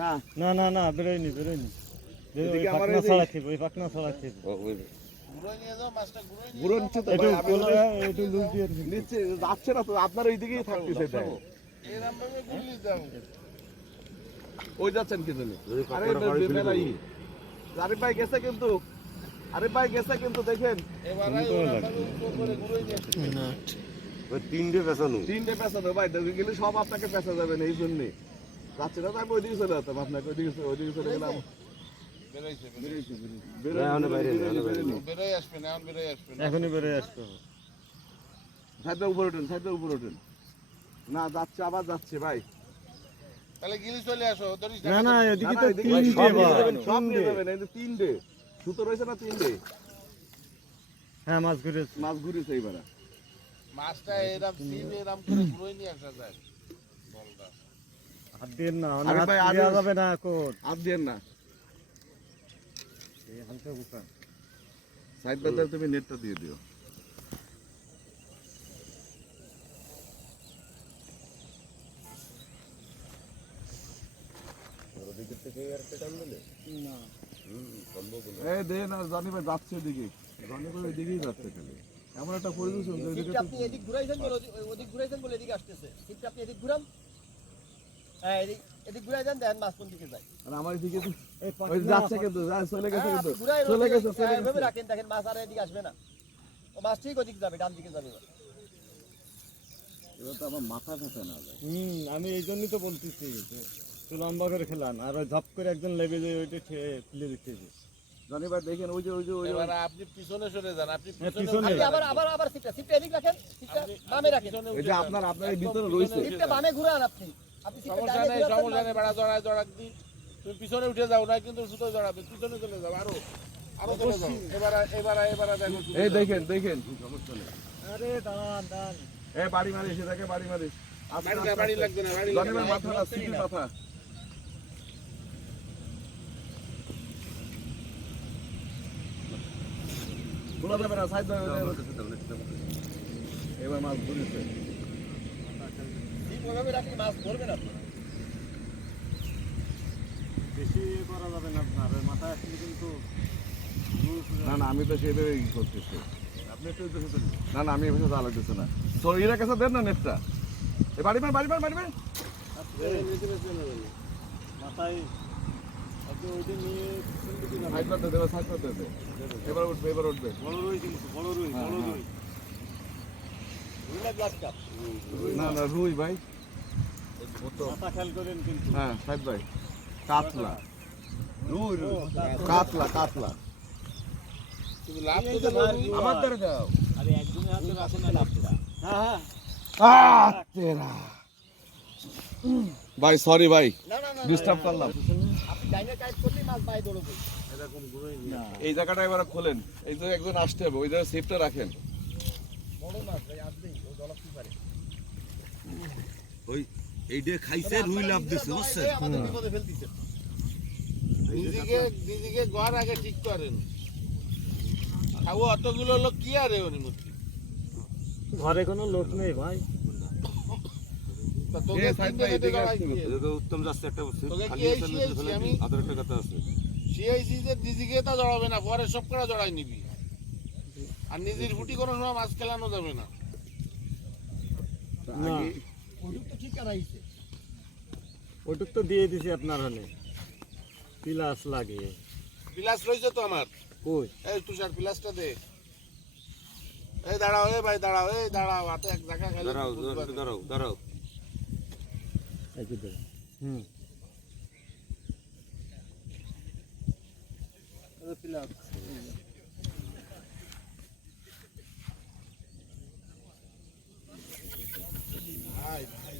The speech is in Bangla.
না। না বেরোয়নি বেরোয়নি। আপনার থাকতেছে ওই যাচ্ছেন কি জন্য আরে ভাই গেছে কিন্তু। আরিফ ভাই গেছে কিন্তু দেখেন। তিনটে পেছানো। তিনটে পেঁচানো ভাই গেলে সব আপনাকে পেঁচা যাবেন এই জন্যে। যাচ্ছে তো আমি ওইদিকে চলে যেতাম আপনাকে ওইদিকে ওইদিকে চলে গেলাম। বেরোইছে বেরোইছে। বেরোয়, না, এখনও বাইরে নেই, বেরোয়, এখনও বাইরে বেরোয়। নেই। বেরোয় আসবে না এখন বেরোয় আসবে না। এখনই বেরোয় আসতে হবে। সাইডটা উপরে ওঠেন সাইডটা উপরে ওঠেন না যাচ্ছে আবার যাচ্ছে ভাই। তাহলে গিলি চলে আসো না না না এদিকে তো না, এদিকে ভাই তিনটে সব নিয়ে যাবেন, সব নিয়ে তিনটে। যাবেন এই তিনটে। সুতো রয়েছে না তিনটে? হ্যাঁ মাছ ঘুরেছে। মাছ ঘুরেছে এইবার। মাছটা এরকম সিম এরম করে ঘুরে নিয়ে আসা যায়। হাত দিয়ে না হাত দেওয়া যাবে না আর দিয়ে না। এই হালকা গুছা সাইড বাজার তুমি নেটটা দিয়ে দিও। জানি ভাই যাচ্ছে ওদিকে জানি ভাই ওইদিকেই যাচ্ছে খালি। এমন একটা পরিবেশ আপনি এদিক ঘুরাইছেন বলে ওদিক ঘুরাইছেন বলে এদিকে আসতেছে। আপনি এদিক ঘুরান। হ্যাঁ এদিক এদিক ঘুরাই দেন দেন মাছ কোন দিকে যায় আর আমার এদিকে ওই যাচ্ছে কিন্তু চলে গেছে হ্যাঁ, কিন্তু। চলে গেছে চলে হ্যাঁ, এভাবে রাখেন দেখেন মাছ আর এদিকে আসবে না। ও মাছ ঠিক ওদিক যাবে ডান দিকে যাবে। এবার। এবার তো আমার মাথা ফেটে না যায়। হুম আমি এই জন্যই তো বলতেছি লম্বা করে খেলান আর ওই ঝপ করে একজন লেগে যায় ওইটা ফেলে দিতে জানি দেখেন ওই যে ওই যে ওই এবার আপনি পিছনে সরে যান আপনি পিছনে। আবার আবার আবার সিটটা সিটটা এদিক রাখেন সিটটা বামে রাখেন। ওই যে আপনার আপনার ভিতরে রয়েছে। সিটটা বামে ঘুরান আপনি। সমস্যা নেই সমস্যা নেই বেড়া জড়ায় জড়াক দি। তুমি পিছনে উঠে যাও না কিন্তু সুতো জড়াবে পিছনে চলে যাও আরও আরও চলে যাও। এবার এবার এবার দেখো এই। দেখেন দেখেন। আরে দাঁড়ান দাঁড়ান। এই বাড়ি মারি এসে দেখে বাড়ি মারি আস্তে বাড়ি আস্তে। না, বাড়ি আস্তে। লাগবে না বাড়ি লাগবে মাথা না। সিটির মাথা। খোলা যাবে না সাইড এবার মাছ ধরেছে। ওভাবে রাখলে মাছ ধরবে না বেশি করা যাবে না আপনার মাথায় আসলে কিন্তু না না আমি তো সেভাবেই করতেছি। না না আমি এভাবে লাগতেছে না। তো এরা কাছে দেন না নেটটা। এ বাড়ি মার বাড়ি মার বাড়ি মার মাথায় এবার উঠবে এবার উঠবে। বড় রুই কিন্তু বড় রুই হ্যাঁ, বড় হ্যাঁ। রুই না না রুই ভাই মাথা খেয়াল করেন কিন্তু হ্যাঁ সাইড ভাই কাতলা। কাতলা। কাতলা তো আমার। ধরে দাও আরে হাতে না লাভটা। হ্যাঁ হ্যাঁ। তেরা ভাই সরি ভাই। না না না ডিস্টার্ব করলাম। এই জায়গাটা এবার খোলেন। এই যে একজন আসতে হবে ওই জায়গায় সেফটা রাখেন। বড় মাছ ভাই আসবেই। ও জলপ পারে। ওই এইটা খাইছে রুই লাভ দিছে বুঝছেন? ঘর আগে ঠিক করেন। খাব অতগুলো লোক কি আরে ওর মধ্যে ঘরে কোনো লোক নেই ভাই। উত্তম যাচ্ছে একটা একটা কথা আছে। সিআইসি যে দিদিকে তা জড়াবে না পরে সব করা জড়াই নিবি। আর নিজের ফুটি কোনো সময় মাছ খেলানো যাবে না। না। ওটুক তো ঠিক আনাইছে ওটুক তো দিয়ে দিছি আপনার হলে পিলাস লাগিয়ে পিলাস রয়েছে তো আমার। কই? এই তুষার পিলাসটা দে। এই দাঁড়াও এই ভাই দাঁড়াও এই দাঁড়াও হাতে এক জায়গা খালি। দাঁড়াও দাঁড়াও, দাঁড়াও দাঁড়াও। হুম। খাব মাছ কিছু করা উপরে উপরে আবার দিচ্ছে। এই নিয়ে দুটো মাল দেন এটা যে আসছিল